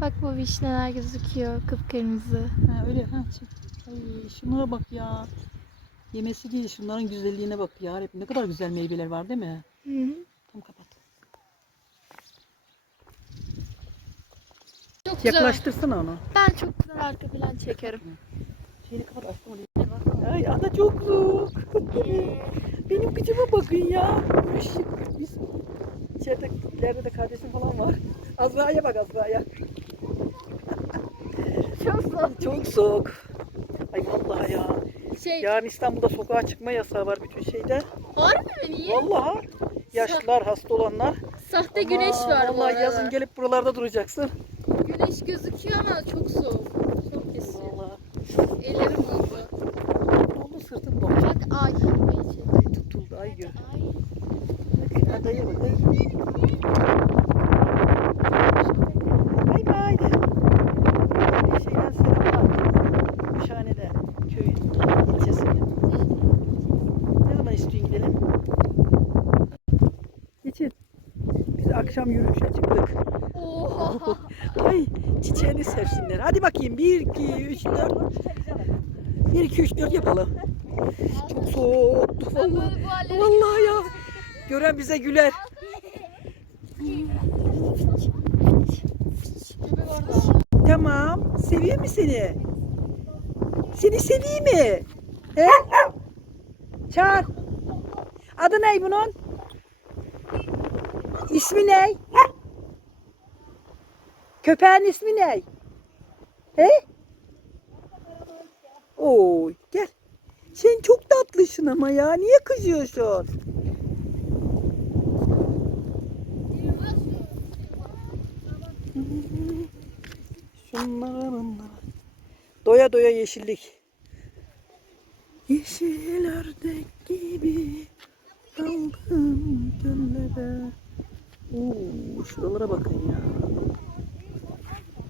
Bak bu vişneler gözüküyor kıpkırmızı. Ha öyle ha. Çek. Ay şunlara bak ya. Yemesi değil şunların güzelliğine bak ya. Hep ne kadar güzel meyveler var değil mi? Hı hı. Tam kapat. Çok güzel. Yaklaştırsana onu. Ben çok güzel arka plan çekerim. Şeyini kapat açtım orayı. Ay ada çok soğuk. Benim kıçıma bakın ya. Işık. Biz... İçeride ileride de kardeşim falan var. Azra'ya bak Azra'ya. Çok zor. Çok soğuk. Ay vallahi ya. Şey, Yarın İstanbul'da sokağa çıkma yasağı var bütün şeyde. harbi mi niye? Vallahi yaşlılar, hasta olanlar. Sahte güneş Aman, var bu Vallahi arada. yazın gelip buralarda duracaksın. Güneş gözüküyor ama çok soğuk. Çok esiyor. Vallahi. Ellerim oldu. Oldu sırtım doldu. Bak ay. Ay tutuldu ay gör. Ay. Bak adaya bak. Ay. Bay bay de. Bir şeyden selamlar. Gümüşhane'de köyün ilçesinde. Ne zaman istiyorsun gidelim? Geçin. Biz akşam yürüyüşe çıktık. Oha. Ay çiçeğini sevsinler. Hadi bakayım. 1, 2, 3, 4. 1, 2, 3, 4 yapalım. Çok soğuktu vallahi. Vallahi ya. Gören bize güler. Tamam. Seviyor mu seni? Seni seviyor mi? He? Çağır. Adı ne bunun? İsmi ne? Köpeğin ismi ne? He? Oy gel. Sen çok tatlısın ama ya. Niye kızıyorsun? Doya doya yeşillik. Yeşil ördek gibi daldım göllere. Oo, şuralara bakın ya.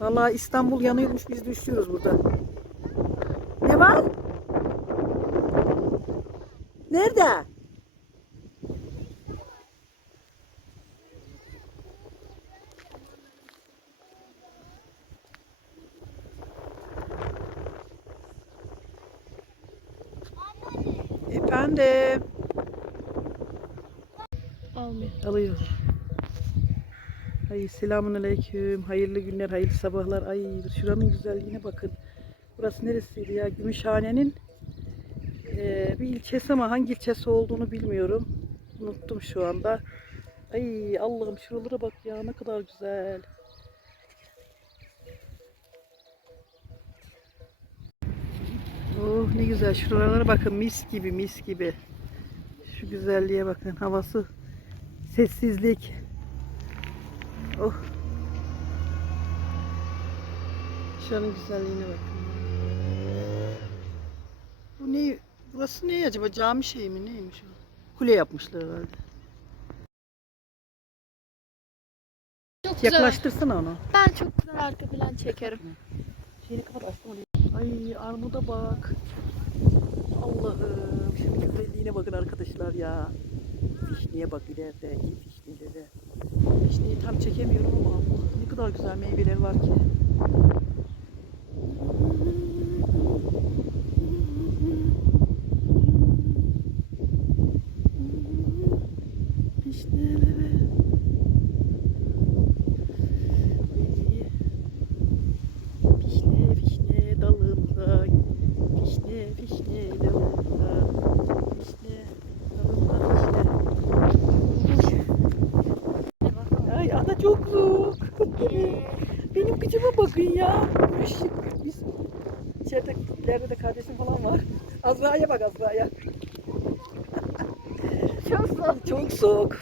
Vallahi İstanbul yanıyormuş biz düşüyoruz burada. Ne var? Nerede? Efendim. Almıyor. Alıyor. Ay selamun aleyküm. Hayırlı günler, hayırlı sabahlar. Ay şuranın güzelliğine bakın. Burası neresiydi ya? Gümüşhane'nin eee, bir ilçesi ama hangi ilçesi olduğunu bilmiyorum. Unuttum şu anda. Ay Allah'ım şuralara bak ya ne kadar güzel. Oh ne güzel şuralara bakın mis gibi mis gibi. Şu güzelliğe bakın havası sessizlik. Oh. Şuranın güzelliğine bakın. Bu ne? Burası ne acaba? Cami şey mi? Neymiş o? Kule yapmışlar herhalde. Çok güzel. Yaklaştırsana onu. Ben çok güzel arka plan çekerim. Şeyini kapat açtım orayı. Ay armuda bak. Allah'ım şu güzelliğine bakın arkadaşlar ya. Fişniye bak ilerideki fişnilere. Fişneyi tam çekemiyorum ama ne kadar güzel meyveler var ki. Kıçıma bakın ya Işık Biz içeride ileride de kardeşim falan var Azra'ya bak Azra'ya Çok zor. Çok soğuk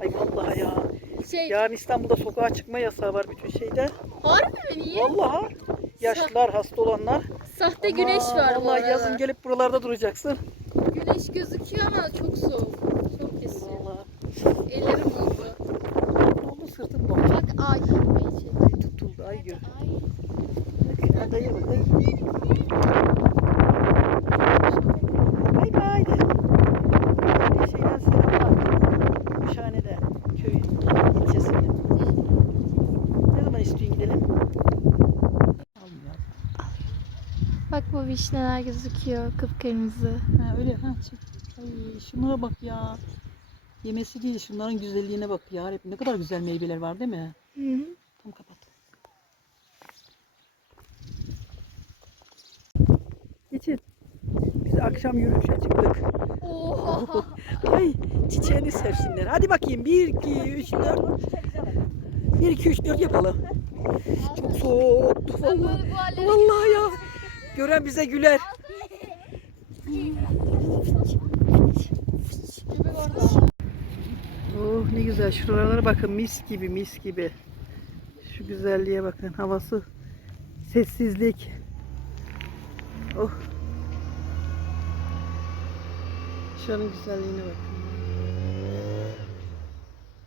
Ay vallahi ya Şey, Yarın İstanbul'da sokağa çıkma yasağı var bütün şeyde harbi mi niye? Vallahi yaşlılar hasta olanlar Sahte güneş Aman, var bu Vallahi arada. yazın gelip buralarda duracaksın. Güneş gözüküyor ama çok soğuk. Çok esiyor. Vallahi. Ellerim oldu. Oldu sırtım doldu. Bak ay. Ay tutuldu ay gör. Ay. Bak adaya bak ay. Bay bay de. Bir şeyden selamlar. Gümüşhane'de köyün ilçesinde. Vişneler gözüküyor kıpkırmızı. Ha, öyle ha çek. Ay, şunlara bak ya. Yemesi değil şunların güzelliğine bak ya. Hep ne kadar güzel meyveler var değil mi? Hı hı. Tam kapat. Geçin. Biz akşam yürüyüşe çıktık. Oha. Ay çiçeğini sevsinler. Hadi bakayım. 1, 2, 3, 4. 1, 2, 3, 4 yapalım. Çok soğuktu vallahi. Bu Vallahi ya. Gören bize güler. Oh ne güzel. Şuralara bakın mis gibi mis gibi. Şu güzelliğe bakın. Havası sessizlik. Oh. Şuranın güzelliğine bakın.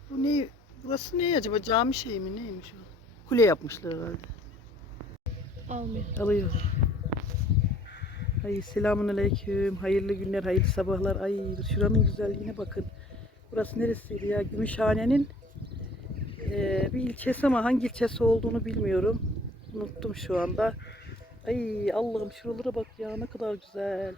Bu ne? Burası ne acaba? Cami şey mi? Neymiş o? Kule yapmışlar herhalde. almıyor. Alıyor. Ay selamun aleyküm. Hayırlı günler, hayırlı sabahlar. Ay şuranın güzelliğine bakın. Burası neresiydi ya? Gümüşhane'nin eee, bir ilçesi ama hangi ilçesi olduğunu bilmiyorum. Unuttum şu anda. Ay Allah'ım şuralara bak ya ne kadar güzel.